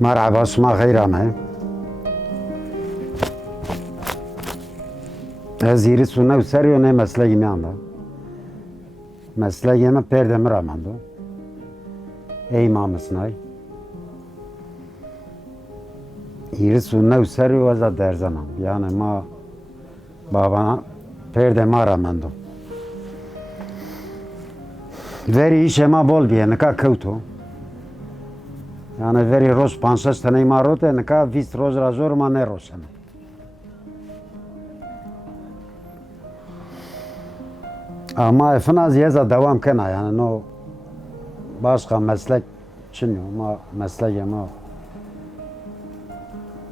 مرحبا شما خیرانه از ایرس و نو سری و نه مسلقی میانده مسلقی من پرده مرامنده ای ما مسنای ایرس و نو سری و از درزنم یعنی ما بابا پرده ما رامنده وری ایش ما بول بیه نکا کوتو yani veri roz pansas tane marote neka vist roz razor ma ne rosen. Ama efnaz yeza devam kena yani no başka meslek çinyo ma meslek ma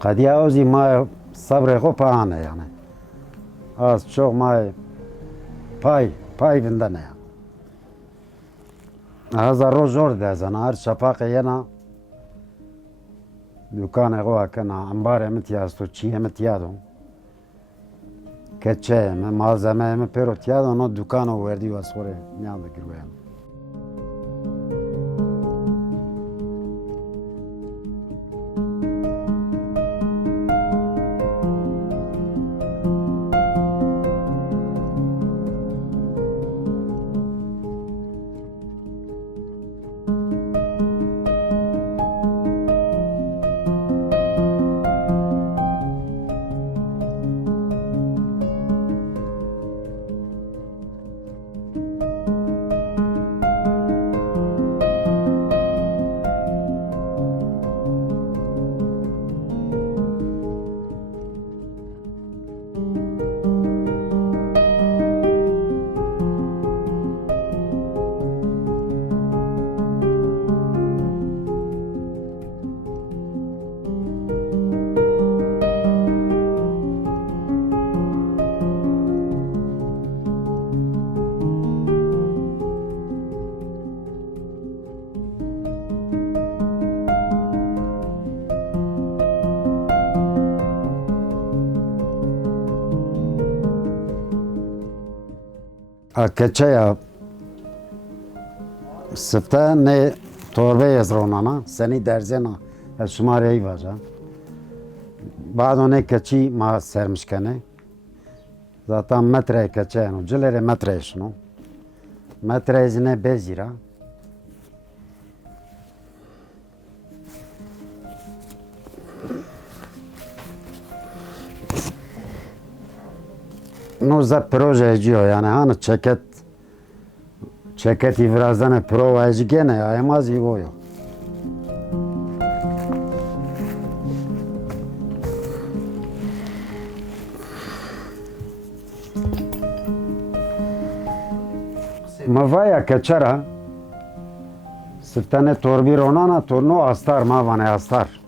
qadiya ozi ma sabre ko paane yani. Az çok ma pay vindane yani. Az roz orada zana her şafak yana دکان قوا کنا انبار امتیاز تو چی امتیازو کچه من مالزمه ام پیروتیازو نو دکانو وردی و اسوره میان بگیرویم کچه یا سفته نه torbe yazronana seni derzena şumare ey vaja بعد اون کچی ما سرمشکنه zaten metre keçe no cilere metre şunu metre izine bezira no za proje diyor yani hani çeket ivrazdan prova gene ayamaz iyi oluyor. Mavaya keçera sırtane torbi ronana torno astar mavane astar.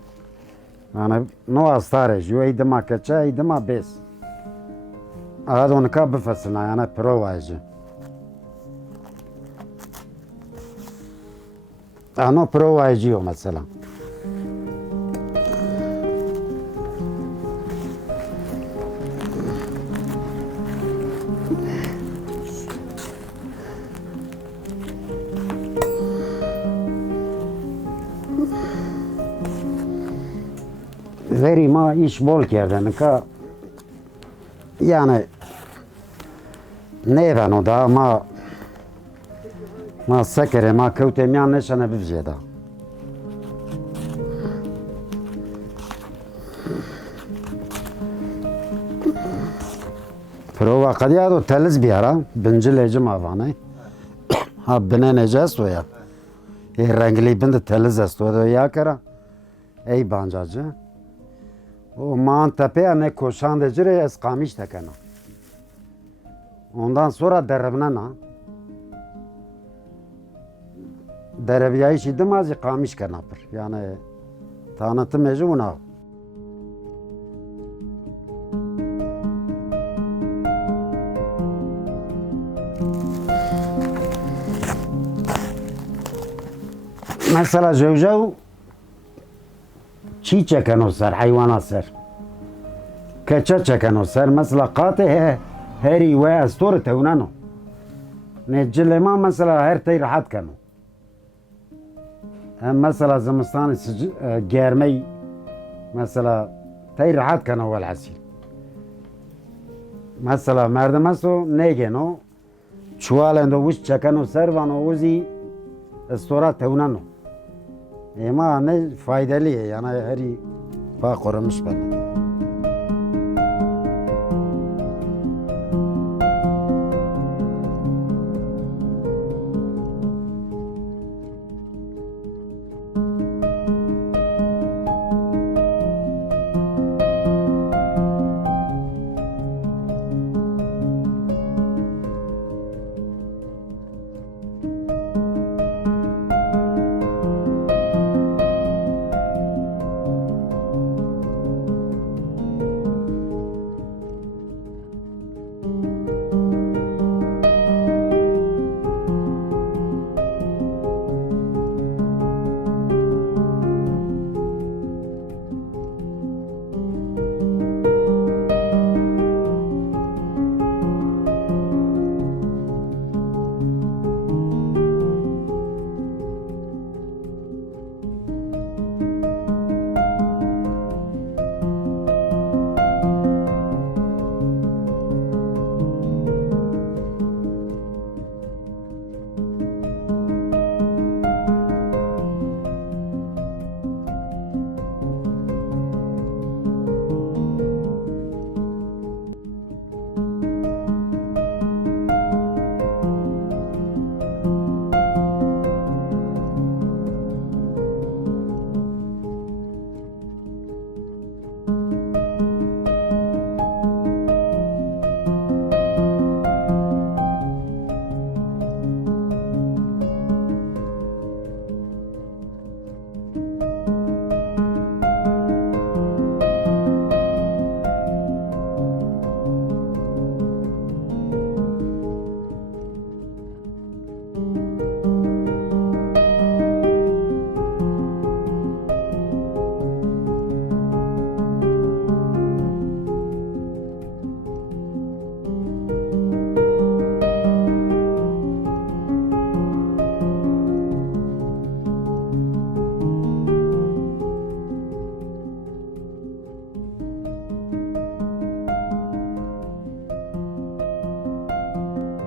Yani no astar jo idema keçe idema bes. Ağad onu ka befasına yani provajı. Ano provajı o mesela. Veri ma iş bol kerdin ka yani ne ben o da ma sekere ma kevte miyan neşane bivjeda. Prova kadiya do teliz biyara bincil ecim avane ha bine necas o ya rengli binde teliz est o da ya kara ey bancacı o man tepe ne koşan de cire es kamiş tekena Ondan sonra derebine na. Derebiyayı şiddim az kamış kanapır. Yani tanıtım mecbu buna. Mesela cevcev çiğ çeken o ser, hayvana ser. Keçe çeken o ser. Mesela katı heri ve astor teunano. Necilema mesela her tey rahat kanu. Hem mesela زمستان germeyi mesela tey rahat kanu vel hasil. Mesela merdemeso negeno çuvalendo vuş çeken o ser vano uzi astora teunano. Ama ne faydalı yani heri bağ korunmuş bana.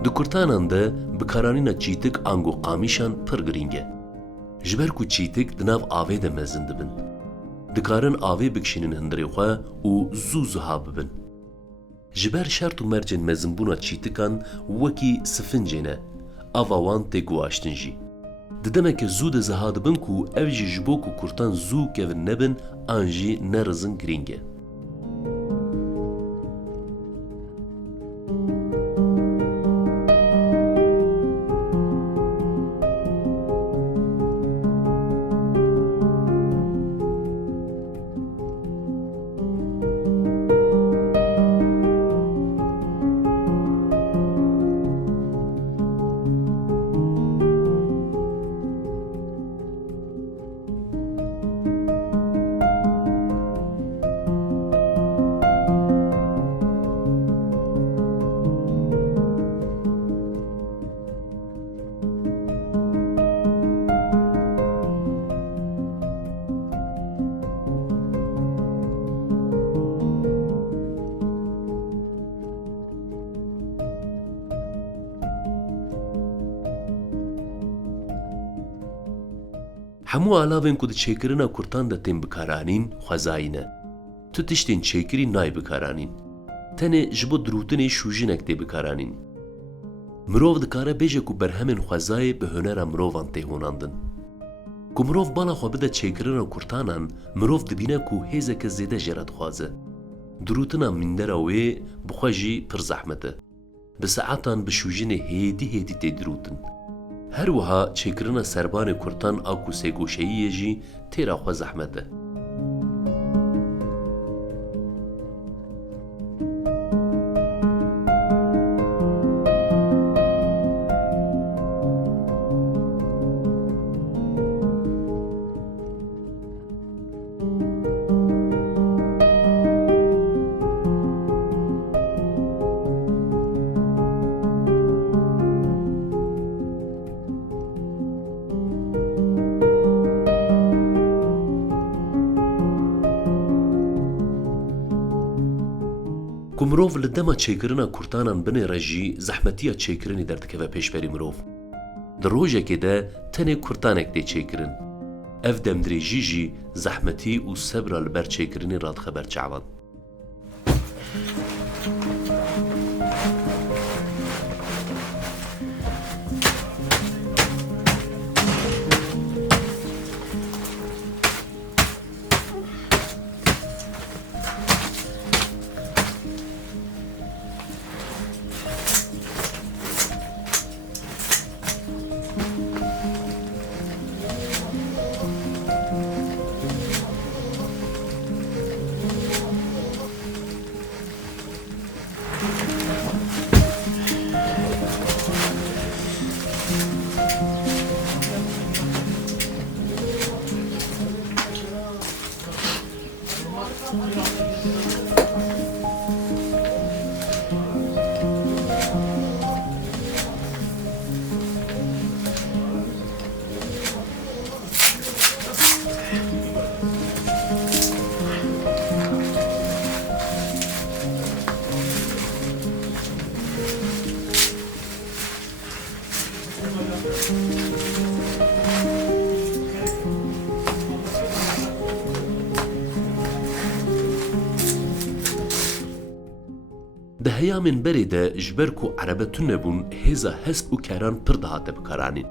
Di kurtanan de bikaranîna çîtik ango qamişan pir girîng e. Ji ber ku çîtik di nav avê de mezin dibin. Dikarin avê bikişînin hindirê xwe û zû ziha bibin. Ji ber şert û mercên mezinbûna çîtikan wekî sifincê ne, ava wan tê guhaştin jî. Di demeke zû de ziha dibin ku ev jî ji bo ku kurtan zû kevin nebin an jî nerizin girîng e. Hemû alavên ku di çêkirina kurtan de tên bikaranîn xwezayî ne. Tu tiştên çêkirî nayê bikaranîn. Tenê ji bo dirûtinê şûjinek tê bikaranîn. Mirov dikare bêje ku berhemên xwezayê bi hunera mirovan tê hûnandin. Ku mirov bala xwe bide çêkirina kurtanan, mirov dibîne ku hêzeke zêde jê re dixwaze. Dirûtina mîndera wê bi xwe jî pir zehmet e. bi saetan bi şûjinê hêdî hêdî tê dirûtin. Her wiha çêkirina serbanê Kurtan a ku sêgoşeyiyê jî têra xwe zehmet e. Ku mirov li dema çêkirina kurtanan binêre jî zehmetiya çêkirinê derdikeve pêşberî mirov. Di rojekê de tenê kurtanek tê çêkirin. Ev demdirêjî jî zehmetî û sebra li ber çêkirinê radixeber çavan. Di heyamên berê de ji ber ku erebe tune bûn hêza hesp û keran pir dihate bikaranîn.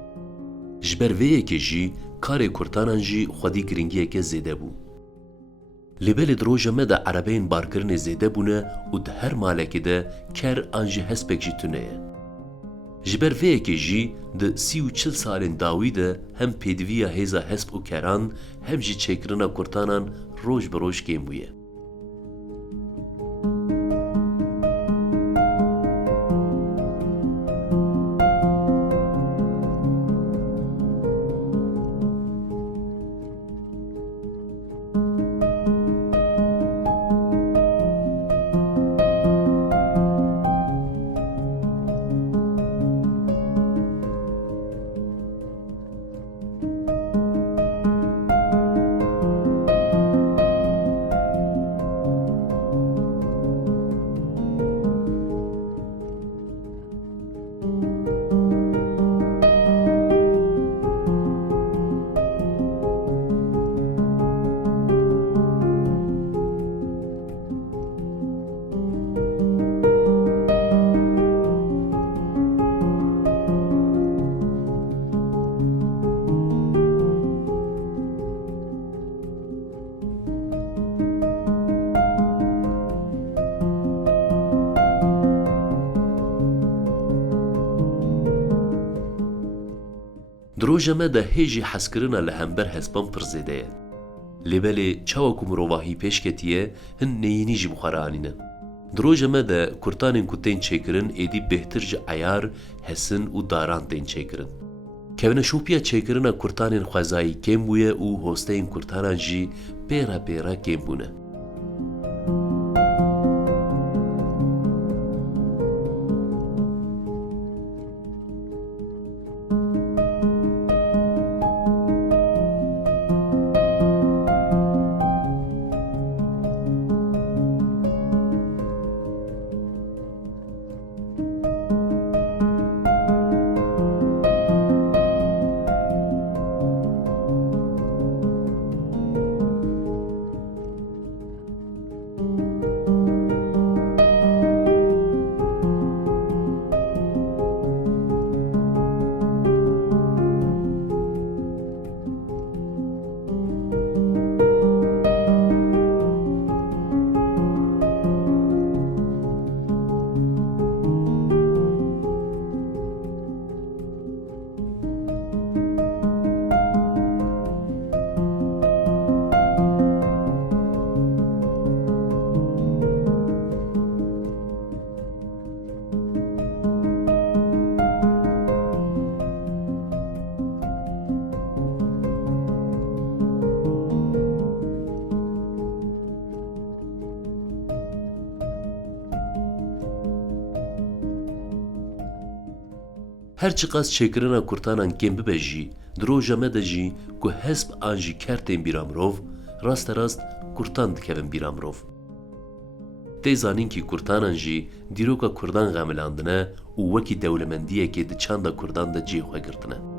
Ji ber vê yekê jî karê kurtanan jî xwedî giringiyeke zêde bû. Lêbelê di roja me de erebeyên barkirinê zêde bûne û di her malekê de ker an jî hespek jî tune ye. Ji ber vê yekê jî di 34 salên dawî de hem pêdiviya hêza hesp û keran hem jî çêkirina kurtanan roj bi roj kêm bûye. Di roja me de hêjî hezkirina li hember hespan pir zêde ye. Lêbelê çawa ku mirovahî pêş ketiye hin neyînî jî bixwe anîne. Di roja me de kurtanên ku tên çêkirin êdî bêhtir ji eyar, hesin û daran tên çêkirin. Kevneşopiya çêkirina kurtanên xwezayî kêm bûye û hosteyên kurtanan jî pêra pêra kêm bûne. Her çiqas çêkirina kurtanan kêm bibe jî, di roja me de jî ku hesp an jî kertên bîra mirov, rasterast kurtan dikevin bîra mirov. Tê zanîn kî kurtanan jî dîroka Kurdan xemilandine û wekî dewlemendiyekê di çanda Kurdan de cê xwe girtine.